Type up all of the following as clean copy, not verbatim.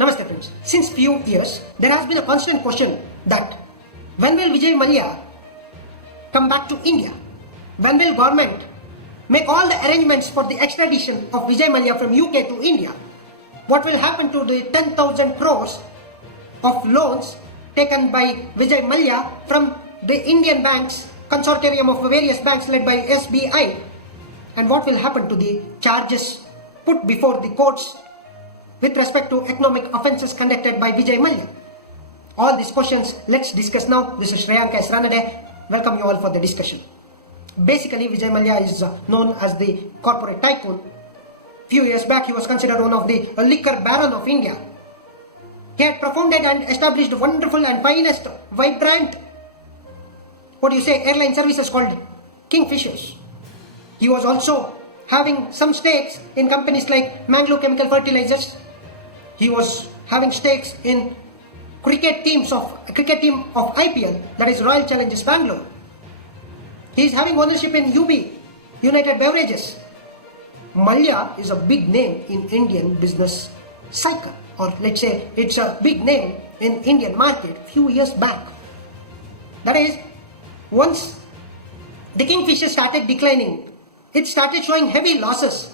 Namaste friends. Since few years, there has been a constant question that when will Vijay Mallya come back to India? When will government make all the arrangements for the extradition of Vijay Mallya from UK to India? What will happen to the 10,000 crores of loans taken by Vijay Mallya from the Indian banks, consortium of various banks led by SBI? And what will happen to the charges put before the courts with respect to economic offences conducted by Vijay Mallya? All these questions let's discuss now. This is Shreyanka S. Ranade. Welcome you all for the discussion. Basically, Vijay Mallya is known as the corporate tycoon. Few years back, he was considered one of the liquor baron of India. He had profounded and established wonderful and finest, vibrant, airline services called Kingfishers. He was also having some stakes in companies like Mangalore Chemical Fertilizers. He was having stakes in cricket team of IPL, that is Royal Challengers Bangalore. He is having ownership in UB, United Beverages. Mallya is a big name in Indian business cycle, or let's say it's a big name in Indian market few years back. That is, once the Kingfisher started declining, it started showing heavy losses.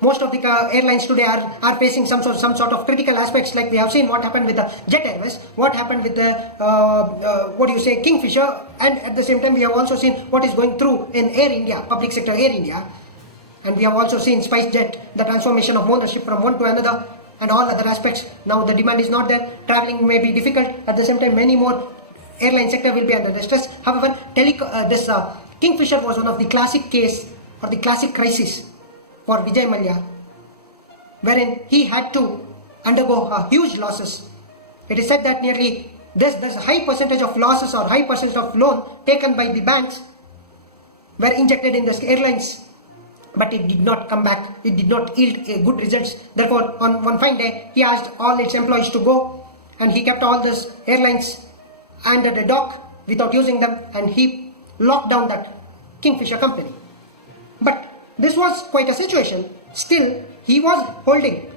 Most of the airlines today are facing some sort of critical aspects, like we have seen what happened with the Jet Airways, what happened with the Kingfisher, and at the same time we have also seen what is going through in Air India, public sector Air India, and we have also seen SpiceJet, the transformation of ownership from one to another, and all other aspects. Now the demand is not there, traveling may be difficult, at the same time many more airline sector will be under the stress. However, Kingfisher was one of the classic case or the classic crisis for Vijay Mallya, wherein he had to undergo huge losses. It is said that nearly there's a high percentage of losses or high percentage of loan taken by the banks were injected in the airlines, but it did not come back. It did not yield good results. Therefore, on one fine day, he asked all its employees to go, and he kept all these airlines under the dock without using them, and he locked down that Kingfisher company. But this was quite a situation. Still, he was holding,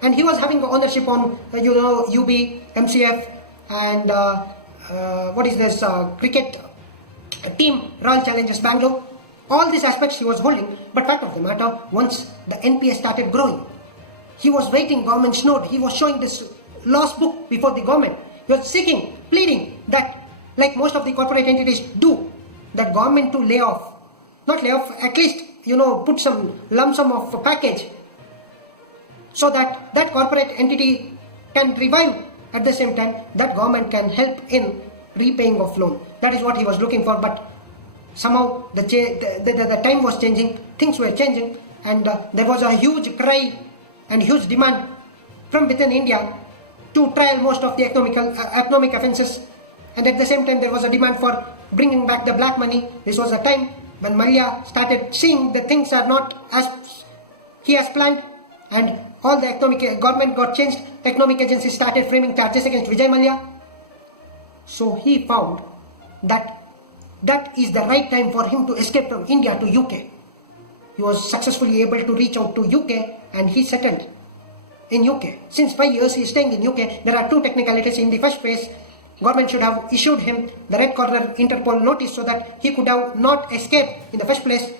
and he was having ownership on UB, MCF, and cricket team Royal Challengers Bangalore. All these aspects he was holding. But fact of the matter, once the NPS started growing, he was waiting government's note. He was showing this loss book before the government. He was seeking, pleading that, like most of the corporate entities do, that government to lay off, not lay off, at least put some lump sum of a package so that that corporate entity can revive. At the same time, that government can help in repaying of loan. That is what he was looking for. But somehow the time was changing, things were changing, and there was a huge cry and huge demand from within India to trial most of the economic offences, and at the same time there was a demand for bringing back the black money. This was a time when Mallya started seeing the things are not as he has planned, and all the economic government got changed. Economic agencies started framing charges against Vijay Mallya. So he found that is the right time for him to escape from India to UK. He was successfully able to reach out to UK, and he settled in UK. Since 5 years he is staying in UK. There are two technicalities. In the first phase, government should have issued him the red corner Interpol notice so that he could have not escaped in the first place.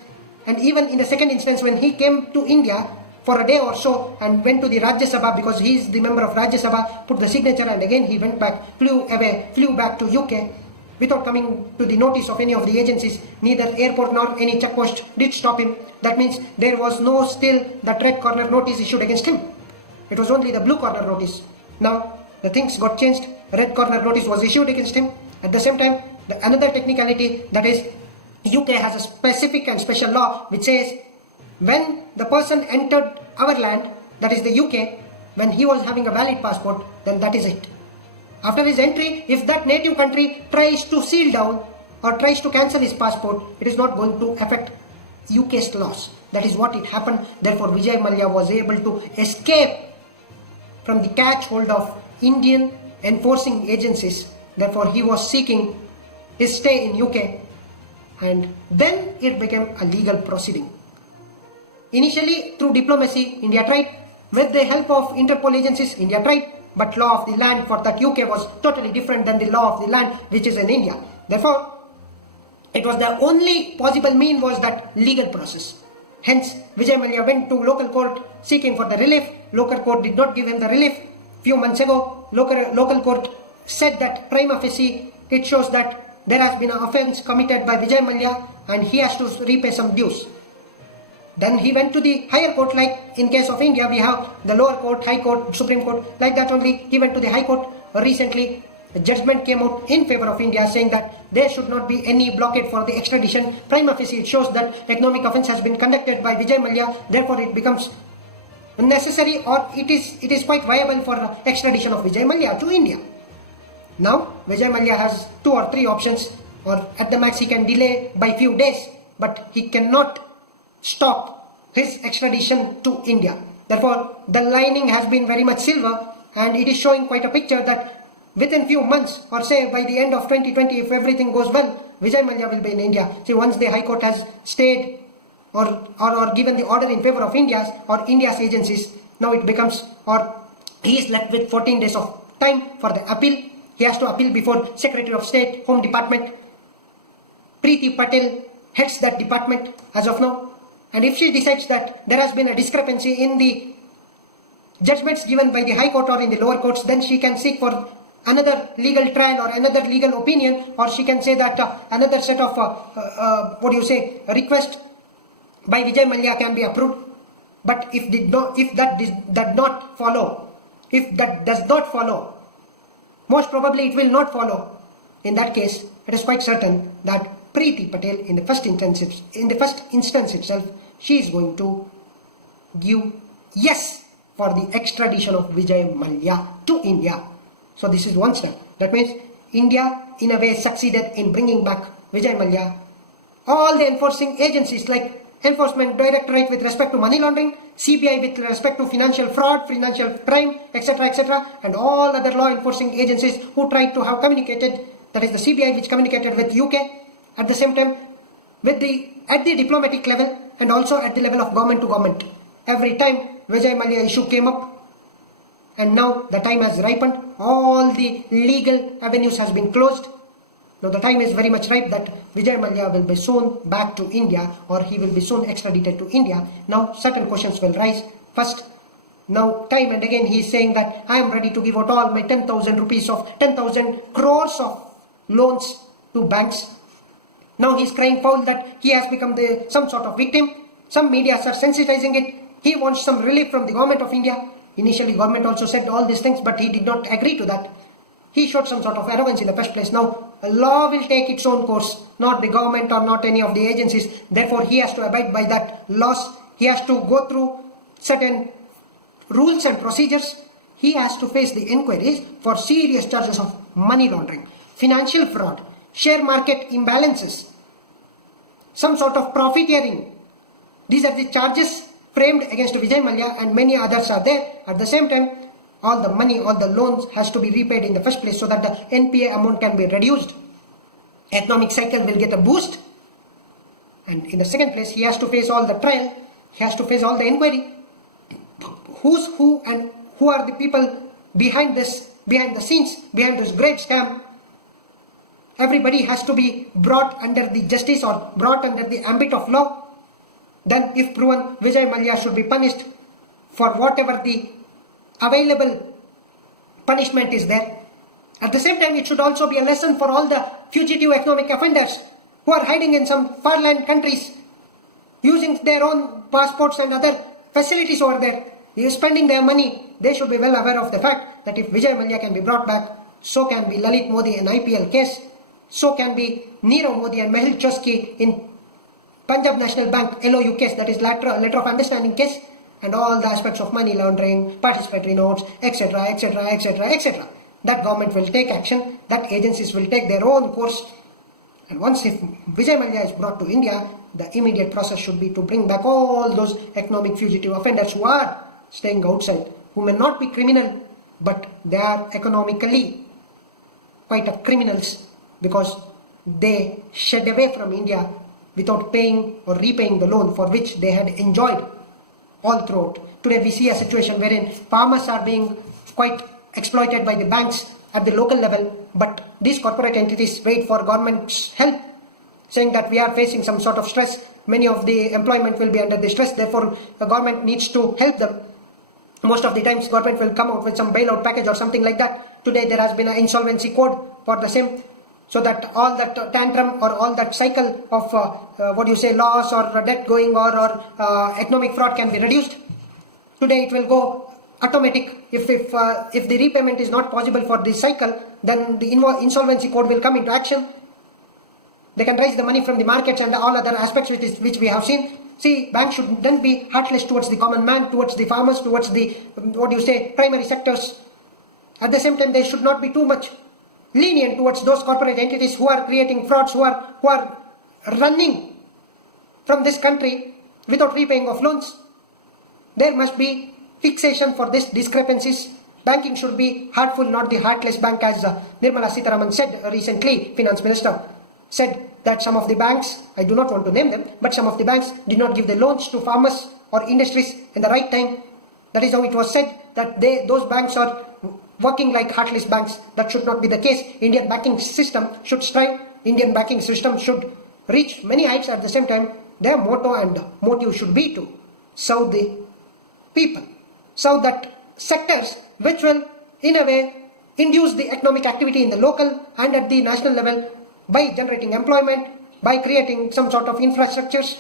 And even in the second instance, when he came to India for a day or so and went to the Rajya Sabha, because he is the member of Rajya Sabha, put the signature, and again he went back, flew back to UK without coming to the notice of any of the agencies. Neither airport nor any checkpost did stop him. That means there was no still that red corner notice issued against him. It was only the blue corner notice. Now the things got changed. Red corner notice was issued against him. At the same time, another technicality, that is, UK has a specific and special law which says when the person entered our land, that is the UK, when he was having a valid passport, then that is it. After his entry, if that native country tries to seal down or tries to cancel his passport, it is not going to affect UK's laws. That is what it happened. Therefore, Vijay Mallya was able to escape from the catch hold of Indian enforcing agencies. Therefore, he was seeking his stay in UK, and then it became a legal proceeding. Initially, through diplomacy, India tried. With the help of Interpol agencies, India tried, but law of the land for that UK was totally different than the law of the land which is in India. Therefore, it was the only possible mean was that legal process. Hence, Vijay Mallya went to local court seeking for the relief. Local court did not give him the relief. Few months ago, local court said that prima facie it shows that there has been an offence committed by Vijay Mallya and he has to repay some dues. Then he went to the higher court, like in case of India we have the lower court, high court, Supreme Court, like that only. He went to the high court. Recently, a judgment came out in favor of India saying that there should not be any blockade for the extradition. Prima facie it shows that economic offence has been conducted by Vijay Mallya, therefore it becomes necessary or it is quite viable for extradition of Vijay Mallya to India. Now, Vijay Mallya has 2 or 3 options, or at the max he can delay by few days, but he cannot stop his extradition to India. Therefore, the lining has been very much silver, and it is showing quite a picture that within few months, or say by the end of 2020, if everything goes well, Vijay Mallya will be in India. See, once the High Court has stayed or given the order in favor of India's agencies, now it becomes, or he is left with 14 days of time for the appeal. He has to appeal before Secretary of State, Home Department. Preeti Patel heads that department as of now. And if she decides that there has been a discrepancy in the judgments given by the High Court or in the lower courts, then she can seek for another legal trial or another legal opinion, or she can say that another set of request by Vijay Mallya can be approved. But if that does not follow, most probably it will not follow. In that case, it is quite certain that Preeti Patel in the first instance itself, she is going to give yes for the extradition of Vijay Mallya to India. So this is one step. That means India in a way succeeded in bringing back Vijay Mallya. All the enforcing agencies like Enforcement Directorate with respect to money laundering, CBI with respect to financial fraud, financial crime, etc., and all other law enforcing agencies who tried to have communicated, that is the CBI which communicated with UK, at the same time at the diplomatic level and also at the level of government to government. Every time Vijay Mallya issue came up, and now the time has ripened, all the legal avenues has been closed. Now the time is very much ripe that Vijay Mallya will be soon back to India, or he will be soon extradited to India. Now certain questions will rise. First, now time and again he is saying that I am ready to give out all my 10,000 crores of loans to banks. Now he is crying foul that he has become some sort of victim. Some media are sensitizing it. He wants some relief from the government of India. Initially government also said all these things, but he did not agree to that. He showed some sort of arrogance in the first place. Now, law will take its own course, not the government or not any of the agencies. Therefore, he has to abide by that laws. He has to go through certain rules and procedures. He has to face the inquiries for serious charges of money laundering, financial fraud, share market imbalances, some sort of profiteering. These are the charges framed against Vijay Mallya, and many others are there. At the same time, all the money, all the loans has to be repaid in the first place so that the NPA amount can be reduced. Economic cycle will get a boost. And in the second place, he has to face all the trial. He has to face all the inquiry. Who's who and who are the people behind the scenes, behind this great scam. Everybody has to be brought under the justice or brought under the ambit of law. Then if proven, Vijay Mallya should be punished for whatever the available punishment is there. At the same time, it should also be a lesson for all the fugitive economic offenders who are hiding in some far-land countries, using their own passports and other facilities over there, spending their money. They should be well aware of the fact that if Vijay Mallya can be brought back, so can be Lalit Modi in IPL case, so can be Nirav Modi and Mehul Choksey in Punjab National Bank LOU case, that is letter of understanding case, and all the aspects of money laundering, participatory notes, etc., etc., etc., etc. That government will take action, that agencies will take their own course. And once if Vijay Mallya is brought to India, the immediate process should be to bring back all those economic fugitive offenders who are staying outside, who may not be criminal, but they are economically quite a criminals because they shed away from India without paying or repaying the loan for which they had enjoyed all throughout. Today we see a situation wherein farmers are being quite exploited by the banks at the local level, but these corporate entities wait for government's help, saying that we are facing some sort of stress, many of the employment will be under the stress, therefore the government needs to help them. Most of the times government will come out with some bailout package or something like that. Today there has been an insolvency code for the same, so that all that tantrum or all that cycle of loss or debt going or economic fraud can be reduced. Today it will go automatic. If the repayment is not possible for this cycle, then the insolvency code will come into action. They can raise the money from the markets and all other aspects which we have seen. See, banks should then be heartless towards the common man, towards the farmers, towards the primary sectors. At the same time, they should not be too much lenient towards those corporate entities who are creating frauds, who are running from this country without repaying of loans. There must be fixation for these discrepancies. Banking should be heartful, not the heartless bank, as Nirmala Sitharaman said recently, Finance Minister said that some of the banks, I do not want to name them, but some of the banks did not give the loans to farmers or industries in the right time. That is how it was said that those banks are working like heartless banks. That should not be the case. Indian banking system should strive. Indian banking system should reach many heights. At the same time, their motto and motive should be to serve the people. So that sectors which will in a way induce the economic activity in the local and at the national level by generating employment, by creating some sort of infrastructures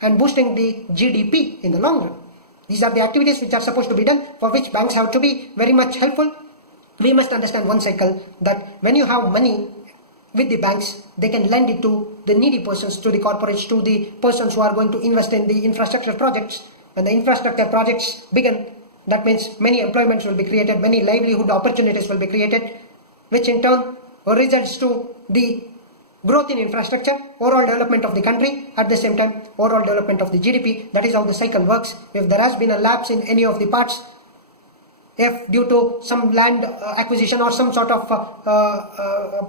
and boosting the GDP in the long run. These are the activities which are supposed to be done, for which banks have to be very much helpful. We must understand one cycle, that when you have money with the banks, they can lend it to the needy persons, to the corporates, to the persons who are going to invest in the infrastructure projects. When the infrastructure projects begin, that means many employments will be created, many livelihood opportunities will be created, which in turn results to the growth in infrastructure, overall development of the country, at the same time overall development of the GDP. That is how the cycle works. If there has been a lapse in any of the parts, if due to some land acquisition or some sort of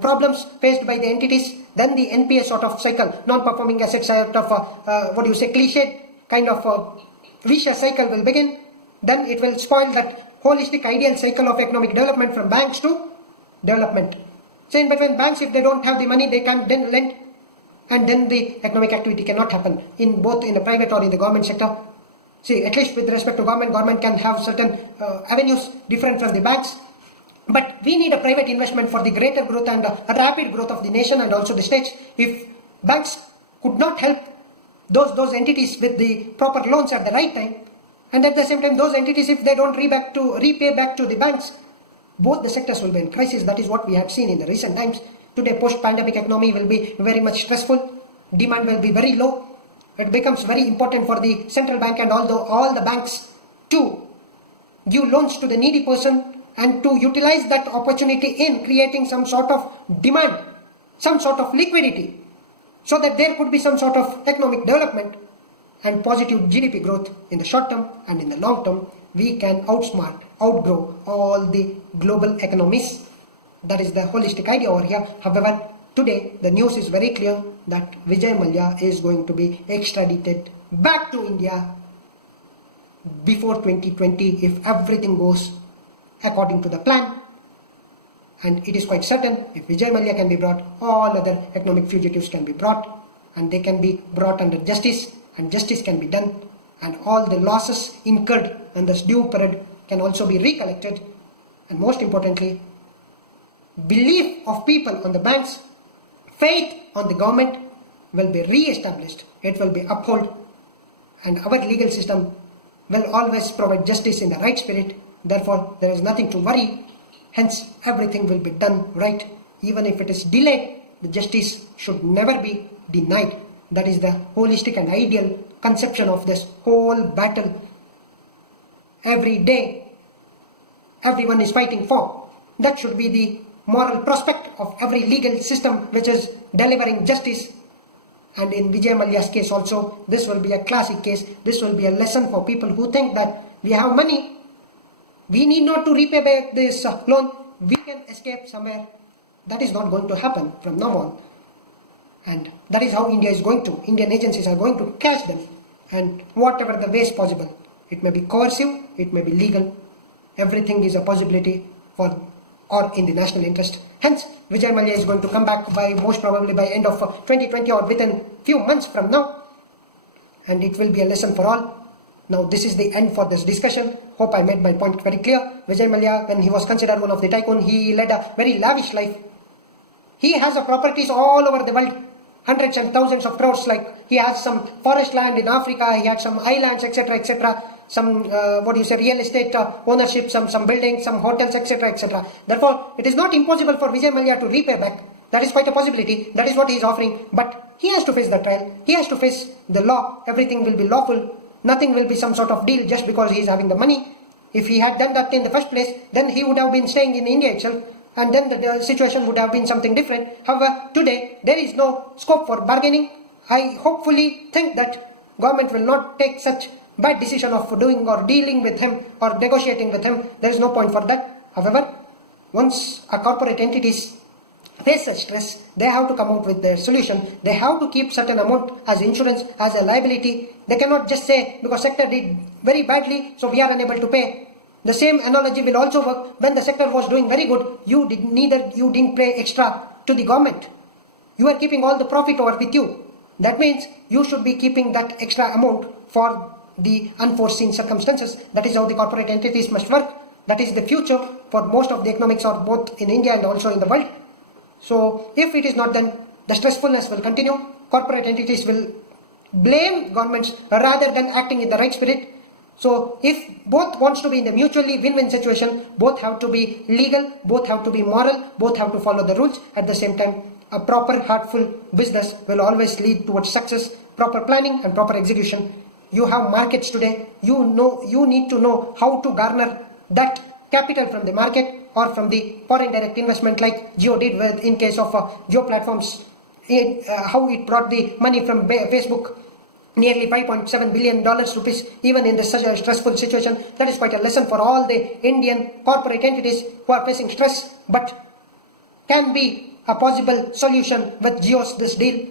problems faced by the entities, then the NPA sort of cycle, non-performing assets sort of cliched kind of vicious cycle will begin. Then it will spoil that holistic ideal cycle of economic development from banks to development. So in between, banks, if they don't have the money, they can then lend, and then the economic activity cannot happen in both in the private or in the government sector. See, at least with respect to government can have certain avenues different from the banks. But we need a private investment for the greater growth and rapid growth of the nation and also the states. If banks could not help those entities with the proper loans at the right time, and at the same time those entities, if they don't repay back to the banks, both the sectors will be in crisis. That is what we have seen in the recent times. Today, post-pandemic economy will be very much stressful. Demand will be very low. It becomes very important for the central bank and all the banks to give loans to the needy person and to utilize that opportunity in creating some sort of demand, some sort of liquidity, so that there could be some sort of economic development and positive GDP growth in the short term, and in the long term we can outgrow all the global economies. That is the holistic idea over here. However, today the news is very clear that Vijay Mallya is going to be extradited back to India before 2020 if everything goes according to the plan. And it is quite certain, if Vijay Mallya can be brought, all other economic fugitives can be brought, and they can be brought under justice, and justice can be done, and all the losses incurred in this due period can also be recollected. And most importantly, belief of people on the banks, faith on the government will be re-established. It will be upheld, and our legal system will always provide justice in the right spirit. Therefore, there is nothing to worry. Hence, everything will be done right. Even if it is delayed, the justice should never be denied. That is the holistic and ideal conception of this whole battle. Every day, everyone is fighting for. That should be the moral prospect of every legal system which is delivering justice. And in Vijay Mallya's case also, this will be a classic case. This will be a lesson for people who think that we have money, we need not to repay back this loan, we can escape somewhere. That is not going to happen from now on. And that is how India is going to, Indian agencies are going to catch them, and whatever the ways possible, it may be coercive, it may be legal. Everything is a possibility for or in the national interest. Hence, Vijay Mallya is going to come back by most probably by end of 2020 or within few months from now, and it will be a lesson for all. Now this is the end for this discussion. Hope I made my point very clear. Vijay Mallya, when he was considered one of the tycoon, he led a very lavish life. He has a properties all over the world, hundreds and thousands of crores. Like he has some forest land in Africa, he had some islands, etc., etc. Some real estate ownership, some buildings, some hotels, etc., etc. Therefore, it is not impossible for Vijay Mallya to repay back. That is quite a possibility. That is what he is offering. But he has to face the trial. He has to face the law. Everything will be lawful. Nothing will be some sort of deal just because he is having the money. If he had done that in the first place, then he would have been staying in India itself, and then the situation would have been something different. However, today there is no scope for bargaining. I hopefully think that government will not take such bad decision of doing or dealing with him or negotiating with him. There is no point for that. However, once a corporate entities face such stress, they have to come out with their solution. They have to keep certain amount as insurance, as a liability. They cannot just say because sector did very badly, so we are unable to pay. The same analogy will also work when the sector was doing very good. You didn't pay extra to the government. You are keeping all the profit over with you. That means you should be keeping that extra amount for the unforeseen circumstances. That is how the corporate entities must work. That is the future for most of the economics or both in India and also in the world. So if it is not done, the stressfulness will continue. Corporate entities will blame governments rather than acting in the right spirit. So if both wants to be in the mutually win-win situation, both have to be legal, both have to be moral, both have to follow the rules. At the same time, a proper heartful business will always lead towards success. Proper planning and proper execution. You have markets today. You need to know how to garner that capital from the market or from the foreign direct investment, like Jio did with in case of Jio platforms. How it brought the money from Facebook, nearly $5.7 billion rupees, even in such a stressful situation. That is quite a lesson for all the Indian corporate entities who are facing stress, but can be a possible solution with Jio's this deal,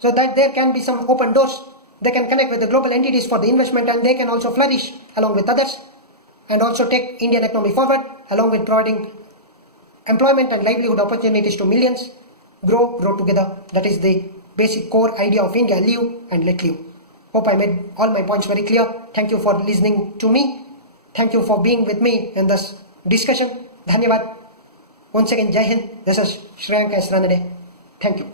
so that there can be some open doors. They can connect with the global entities for the investment, and they can also flourish along with others, and also take Indian economy forward, along with providing employment and livelihood opportunities to millions. Grow together. That is the basic core idea of India. Live and let live. Hope I made all my points very clear. Thank you for listening to me. Thank you for being with me in this discussion. Dhanyavad. Once again, Jai Hind. This is Shreyanka S. Ranade. Thank you.